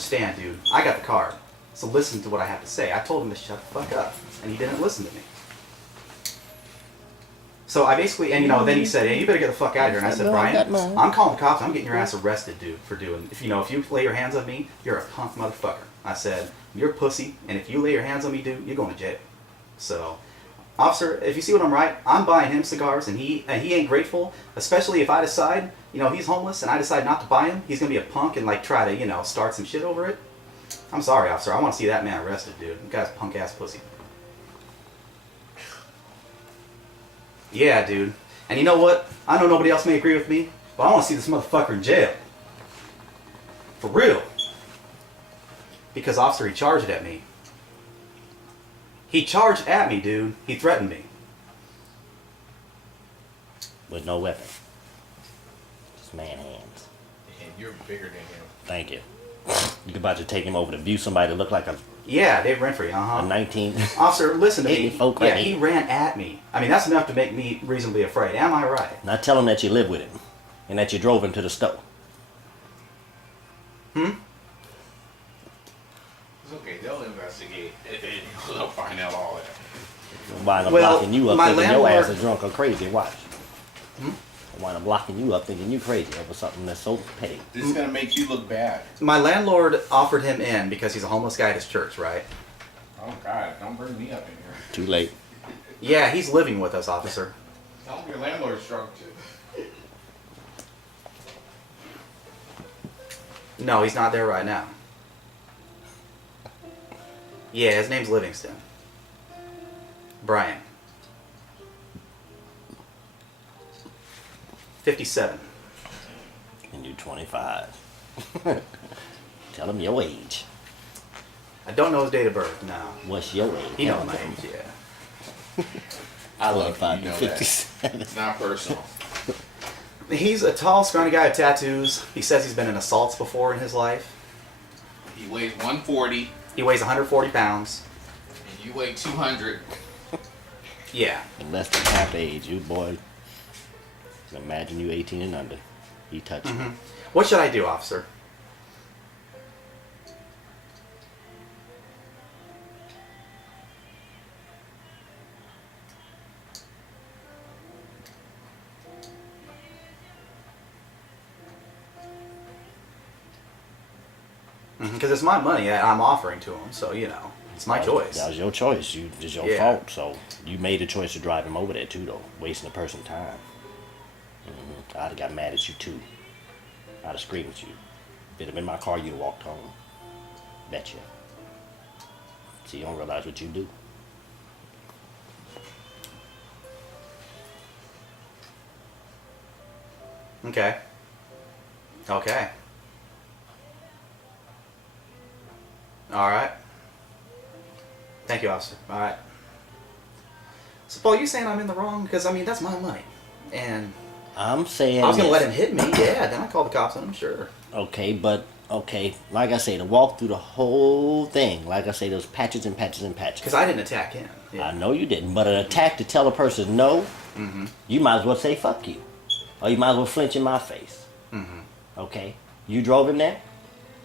understand, dude. I got the card. So listen to what I have to say. I told him to shut the fuck up, and he didn't listen to me. So I basically, and then he said, hey, you better get the fuck out of here. And I said, Brian, I'm calling the cops. I'm getting your ass arrested, dude, for doing, if you lay your hands on me, you're a punk motherfucker. I said, you're a pussy, and if you lay your hands on me, dude, you're going to jail. So, officer, if you see what I'm right, I'm buying him cigars, and he ain't grateful, especially if I decide, he's homeless, and I decide not to buy him, he's going to be a punk and, try to, start some shit over it. I'm sorry, officer. I want to see that man arrested, dude. That guy's a punk-ass pussy. Yeah, dude. And you know what? I know nobody else may agree with me, but I want to see this motherfucker in jail. For real. Because, officer, he charged at me. He charged at me, dude. He threatened me. With no weapon. Just man hands. And you're bigger than him. Thank you. You about to take him over to view somebody that looked like a... Yeah, Dave Renfrey, a 19... Officer, listen to me. Yeah, he ran at me. I mean, that's enough to make me reasonably afraid. Am I right? Now tell him that you live with him. And that you drove him to the store. It's okay, they'll investigate. They'll find out all that. Wind up blocking you up thinking your ass is drunk or crazy. Watch. Wind up blocking you up thinking you crazy over something that's so petty. This is going to make you look bad. My landlord offered him in because he's a homeless guy at his church, right? Oh, God, don't bring me up in here. Too late. Yeah, he's living with us, officer. Tell him your landlord's drunk, too. No, he's not there right now. Yeah, his name's Livingston. Brian. 57. And you 25. Tell him your age. I don't know his date of birth, no. What's your age? He knows my age, yeah. I love 25 you, to know 57. that. It's not personal. He's a tall, scrawny guy with tattoos. He says he's been in assaults before in his life. He weighs 140. He weighs 140 pounds. And you weigh 200. Yeah. And less than half the age, you boy. Imagine you 18 and under. He touched you. What should I do, officer? Because it's my money I'm offering to him, so, it's my choice. That was your choice. It's your fault. So you made the choice to drive him over there, too, though. Wasting a person's time. I'd have got mad at you, too. I'd have screamed at you. If it had been my car, you'd have walked home. Betcha. So you don't realize what you do. Okay. Okay. Alright. Thank you, officer. Alright. So, Paul, you saying I'm in the wrong? Because, that's my money. And I'm saying I was going to let him hit me. Yeah, then I call the cops on him, sure. Okay, but, like I say, to walk through the whole thing, like I say, there's patches and patches and patches. Because I didn't attack him. Yeah. I know you didn't, but an attack to tell a person no, you might as well say fuck you. Or you might as well flinch in my face. Okay? You drove him there?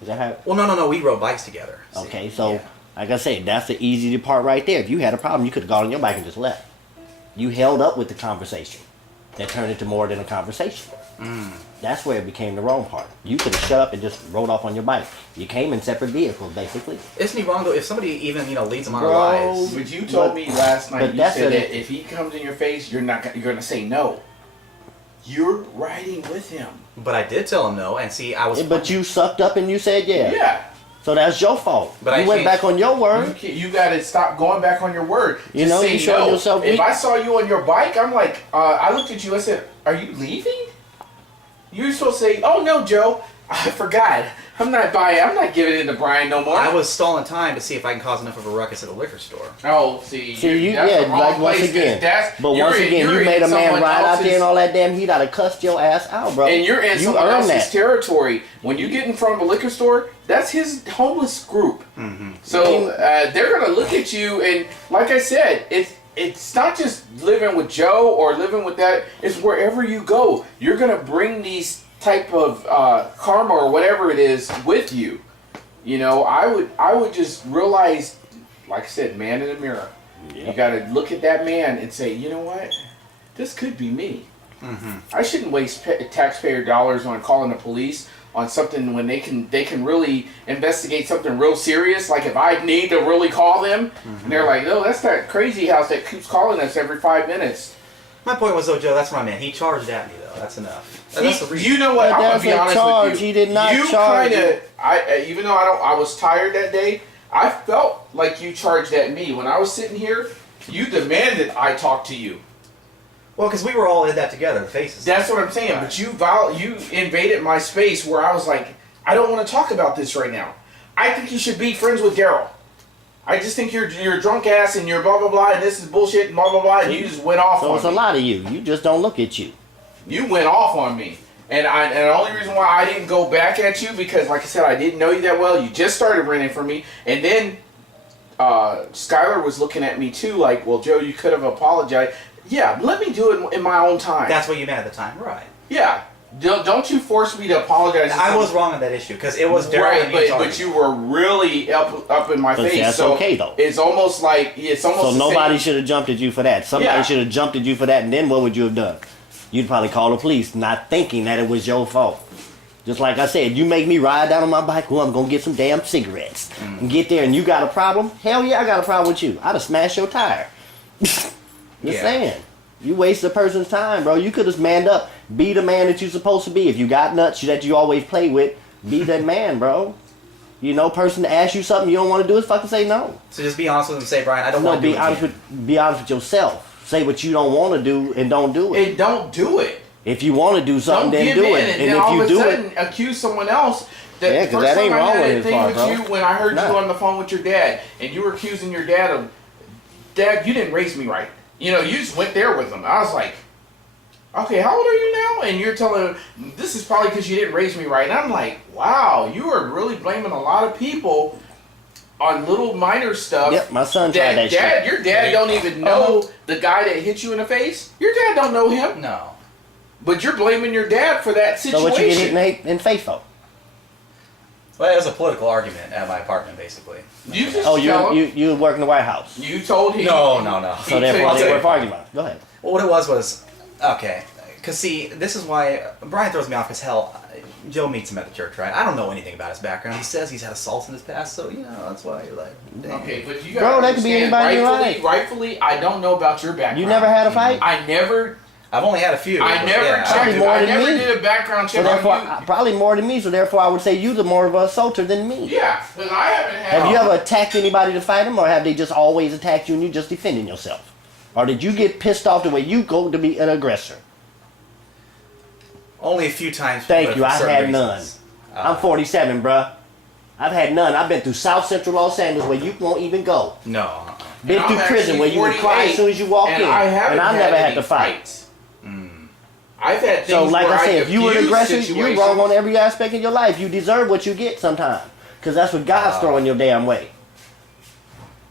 Is that how? Well, no, we rode bikes together. Okay, so, like I said, that's the easy part right there. If you had a problem, you could have got on your bike and just left. You held up with the conversation. That turned into more than a conversation. That's where it became the wrong part. You could have shut up and just rode off on your bike. You came in separate vehicles, basically. Isn't he wrong, though? If somebody even, leads him on our lives. But you told me last night, you said that if he comes in your face, you're going to say no. You're riding with him. But I did tell him no, and see, I was... But you sucked up and you said yeah. Yeah. So that's your fault. But you went back on your word. You got to stop going back on your word. You know, you showed yourself weak. If I saw you on your bike, I'm like, I looked at you, I said, are you leaving? You're supposed to say, oh no, Joe, I forgot. I'm not giving it to Brian no more. I was stalling time to see if I can cause enough of a ruckus at a liquor store. Oh, see, once again, you made a man ride out there and all that damn heat. I'd have cussed your ass out, bro. And you're in someone else's territory. When you get in front of a liquor store, that's his homeless group. So they're gonna look at you, and like I said, it's not just living with Joe or living with that. It's wherever you go, you're gonna bring these type of karma or whatever it is with you. You know, I would just realize, like I said, man in the mirror. Yep. You got to look at that man and say, you know what? This could be me. Mm-hmm. I shouldn't waste taxpayer dollars on calling the police on something when they can really investigate something real serious. Like if I need to really call them, and they're like, "Oh, that's that crazy house that keeps calling us every 5 minutes." My point was, though, Joe, that's what I meant. He charged at me, though. That's enough. That's the reason. You know what? I'm gonna be honest with you. He did not charge. Even though I was tired that day, I felt like you charged at me when I was sitting here. You demanded I talk to you. Well, because we were all in that together, the faces. That's what I'm saying. Right. But you invaded my space where I was like, I don't want to talk about this right now. I think you should be friends with Daryl. I just think you're a drunk ass and you're blah blah blah and this is bullshit and blah blah blah and you just went off on me. So it's a lot of you. You just don't look at you. You went off on me. And the only reason why I didn't go back at you because, like I said, I didn't know you that well. You just started renting from me, and then Skylar was looking at me too, like, "Well, Joe, you could have apologized." Yeah, let me do it in my own time. That's what you meant at the time, right? Yeah. Don't you force me to apologize. I was wrong on that issue because it was Daryl. Right, but you were really up in my face. That's so okay though. It's almost like So nobody should have jumped at you for that. Somebody should have jumped at you for that, and then what would you have done? You'd probably call the police, not thinking that it was your fault. Just like I said, you make me ride down on my bike, well, I'm going to get some damn cigarettes. And get there and you got a problem? Hell yeah, I got a problem with you. I'd have smashed your tire. Just saying. You waste a person's time, bro. You could have manned up. Be the man that you're supposed to be. If you got nuts that you always play with, be that man, bro. You know, person to ask you something you don't want to do is fucking say no. So just be honest with him and say, Brian, I don't want to do it. Be honest with yourself. Say what you don't want to do and don't do it. And don't do it. If you want to do something, then do it. And then all of a sudden accuse someone else. Yeah, because that ain't wrong with his part, bro. When I heard you on the phone with your dad, and you were accusing your dad of, Dad, you didn't raise me right. You know, you just went there with him. I was like, okay, how old are you now? And you're telling him, this is probably because you didn't raise me right. And I'm like, wow, you are really blaming a lot of people on little minor stuff. Yep, my son tried that shit. Your dad don't even know the guy that hit you in the face. Your dad don't know him. No. But you're blaming your dad for that situation. So what you get hit in the face for? Well, it was a political argument at my apartment, basically. You just you work in the White House. You told him. No. So therefore they were arguing about it. Go ahead. Well, what it was, okay. Because, see, this is why Brian throws me off because, hell, Joe meets him at the church, right? I don't know anything about his background. He says he's had assaults in his past, so, you know, that's why you're like, damn. Okay, but you gotta that could be anybody in your life. Rightfully, I don't know about your background. You never had a fight? I've only had a few. I never checked. I never did a background check on you. Probably more than me, so therefore I would say you're the more of an assaulter than me. Yeah, because I haven't had... Have you ever attacked anybody to fight them, or have they just always attacked you and you just defending yourself? Or did you get pissed off the way you go to be an aggressor? Only a few times. Thank you, I've had none. I'm 47, bruh. I've had none. I've been through South Central Los Angeles where you won't even go. No. Been through prison where you would cry as soon as you walk in. And I never had to fight. I've had things so, like where I said, if you were an aggressor, you're wrong on every aspect of your life. You deserve what you get sometimes. Because that's what God's throwing your damn way.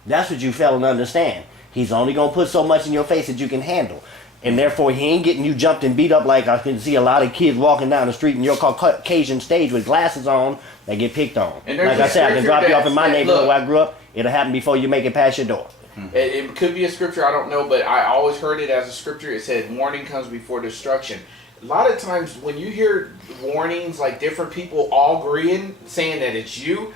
That's what you fail to understand. He's only going to put so much in your face that you can handle. And therefore, he ain't getting you jumped and beat up like I can see a lot of kids walking down the street in your Caucasian stage with glasses on that get picked on. Like I said, I can drop you off in my neighborhood where I grew up. It'll happen before you make it past your door. It could be a scripture, I don't know, but I always heard it as a scripture. It said, warning comes before destruction. A lot of times when you hear warnings, like different people all agreeing, saying that it's you,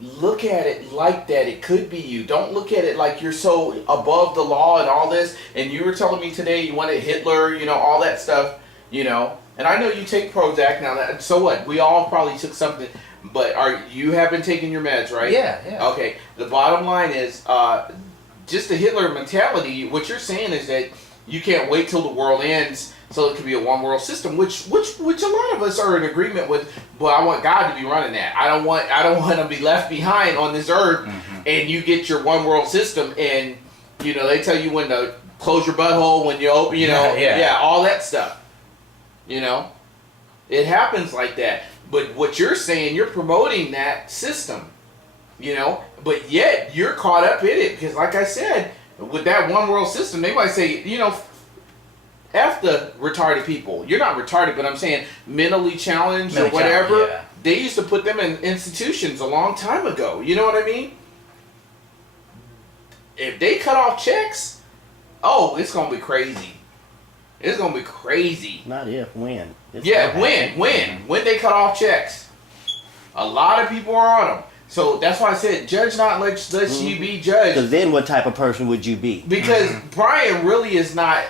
look at it like that. It could be you. Don't look at it like you're so above the law and all this. And you were telling me today you wanted Hitler, you know, all that stuff, you know. And I know you take Prozac now. So what? We all probably took something. But you have been taking your meds, right? Yeah. Okay. The bottom line is just the Hitler mentality. What you're saying is that you can't wait till the world ends so it can be a one world system, which a lot of us are in agreement with. But I want God to be running that. I don't want to be left behind on this earth, and you get your one world system, and you know they tell you when to close your butthole when you open, you know, all that stuff. You know, it happens like that. But what you're saying, you're promoting that system. You know, but yet you're caught up in it because, like I said, with that one world system, they might say, you know, F the retarded people. You're not retarded, but I'm saying mentally challenged or whatever. they used to put them in institutions a long time ago. You know what I mean? If they cut off checks, oh, it's gonna be crazy. It's gonna be crazy. Not if, when. It's when they cut off checks. A lot of people are on them. So that's why I said, judge not, let you be judged. Because then what type of person would you be? Because Brian really is not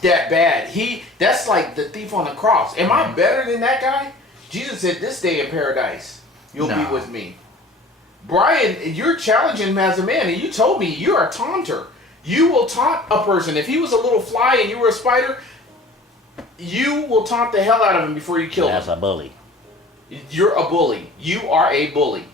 that bad. That's like the thief on the cross. Am I better than that guy? Jesus said, this day in paradise, you'll be with me. Brian, you're challenging him as a man, and you told me you're a taunter. You will taunt a person. If he was a little fly and you were a spider, you will taunt the hell out of him before you kill him. That's a bully. You're a bully. You are a bully.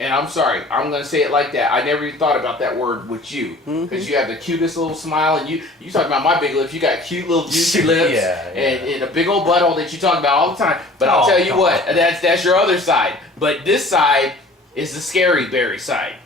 And I'm sorry, I'm going to say it like that. I never even thought about that word with you. Because you have the cutest little smile, and you talk about my big lips. You got cute little juicy lips and a big old butthole that you talk about all the time. But I'll tell you what, that's your other side. But this side is the scary berry side.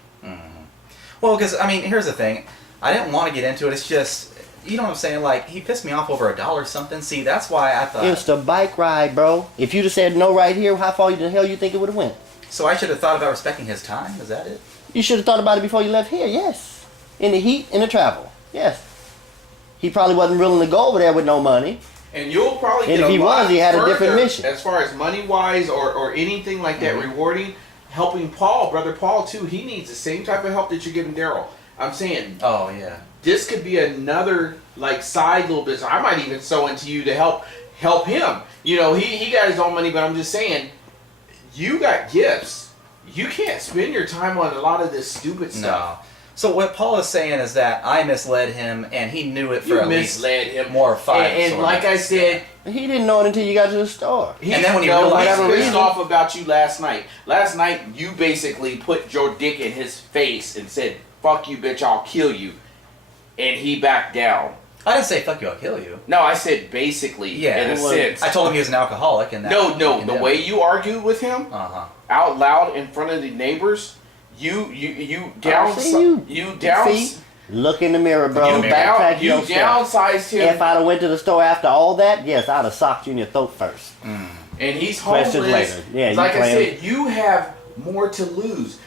Well, because, I mean, here's the thing. I didn't want to get into it. It's just, you know what I'm saying? Like, he pissed me off over $1 or something. See, that's why I thought... It's the bike ride, bro. If you'd have said no right here, how far the hell you think it would have went? So I should have thought about respecting his time? Is that it? You should have thought about it before you left here, yes. In the heat, in the travel, yes. He probably wasn't willing to go over there with no money. And you'll probably get and if he was, he had a different mission. As far as money-wise or anything like that, rewarding, helping Paul, Brother Paul, too, he needs the same type of help that you're giving Daryl. I'm saying... Oh, yeah. This could be another, like, side little business. I might even sow into you to help him. You know, he got his own money, but I'm just saying... You got gifts. You can't spend your time on a lot of this stupid stuff. No. So what Paul is saying is that I misled him, and he knew it for at least more 5. And like I said, he didn't know it until you got to the store. And then when he realized, he pissed off about you last night. Last night, you basically put your dick in his face and said, "Fuck you, bitch! I'll kill you," and he backed down. I didn't say "fuck you, I'll kill you." No, I said basically, in a sense. I told him he was an alcoholic, and that... No, the way you argued with him, out loud in front of the neighbors, you look in the mirror, bro. You downsized him. If I'd have went to the store after all that, yes, I'd have socked you in your throat first. And he's homeless. Later. Yeah, like I said, you have more to lose.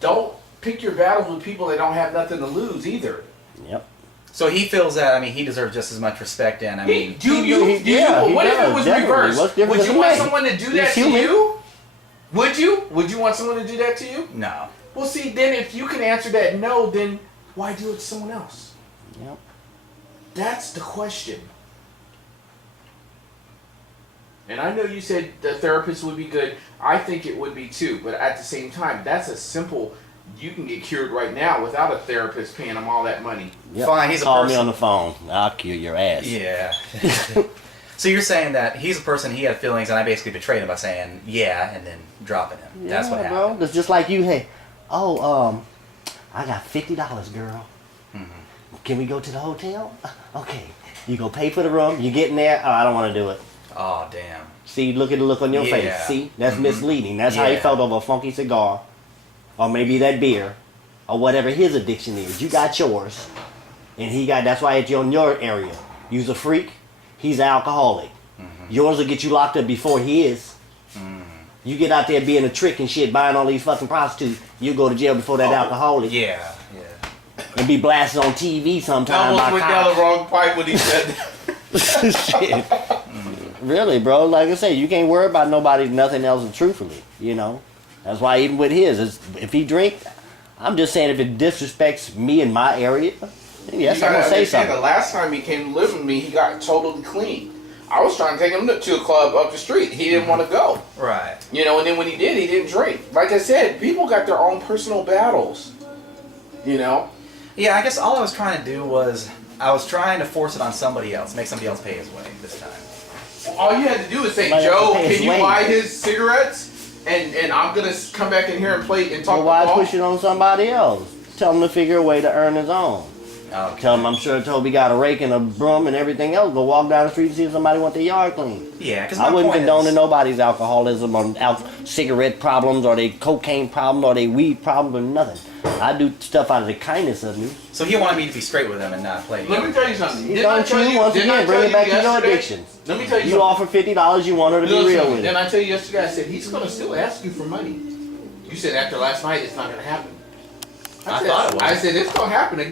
Don't pick your battles with people that don't have nothing to lose either. Yep. So he feels that, I mean, he deserves just as much respect, and I mean... What if it was reversed? Would you want someone to do that to you? Would you? Would you want someone to do that to you? No. Well, see, then if you can answer that no, then why do it to someone else? Yep. That's the question. And I know you said the therapist would be good. I think it would be too. But at the same time, that's a simple... You can get cured right now without a therapist paying them all that money. Yep. Fine, he's a Call person. me on the phone. I'll cure your ass. Yeah. So you're saying that he's a person, he had feelings, and I basically betrayed him by saying yeah and then dropping him. Yeah, that's what happened. Bro. It's just like you, hey, I got $50, girl. Can we go to the hotel? Okay. You go pay for the room. You get in there. Oh, I don't want to do it. Oh, damn. See, look at the look on your face. See, that's misleading. That's how he felt over a funky cigar. Or maybe that beer, or whatever his addiction is. You got yours, and he got. That's why it's on your area. You's a freak. He's an alcoholic. Yours will get you locked up before his. You get out there being a trick and shit, buying all these fucking prostitutes. You go to jail before that alcoholic. Yeah. And be blasted on TV sometime. I almost went down the wrong pipe when he said that. Shit. Really, bro. Like I say, you can't worry about nobody, nothing else. Truthfully, you know. That's why even with his, if he drink, I'm just saying if it disrespects me in my area, yes, I'm going to say something. The last time he came to live with me, he got totally clean. I was trying to take him to a club up the street. He didn't want to go. Right. You know, and then when he did, he didn't drink. Like I said, people got their own personal battles. You know? Yeah, I guess all I was trying to do was, I was trying to force it on somebody else, make somebody else pay his way this time. Well, all you had to do is say, Joe, can you buy his cigarettes? And I'm going to come back in here and play and talk about why push it on somebody else? Tell him to figure a way to earn his own. Okay. Tell him I'm sure Toby got a rake and a broom and everything else. Go walk down the street and see if somebody want their yard clean. Yeah, because I wouldn't condone nobody's alcoholism or cigarette problems or their cocaine problems or their weed problems or nothing. I do stuff out of the kindness of me. So he wanted me to be straight with him and not play. Let me tell you something. Don't you once again bring it back to your addiction? Let me tell you You something. offer $50, you want her to be real with Then it. I tell you yesterday, I said, he's going to still ask you for money. You said after last night, it's not going to happen. I thought it was. I said, it's going to happen again.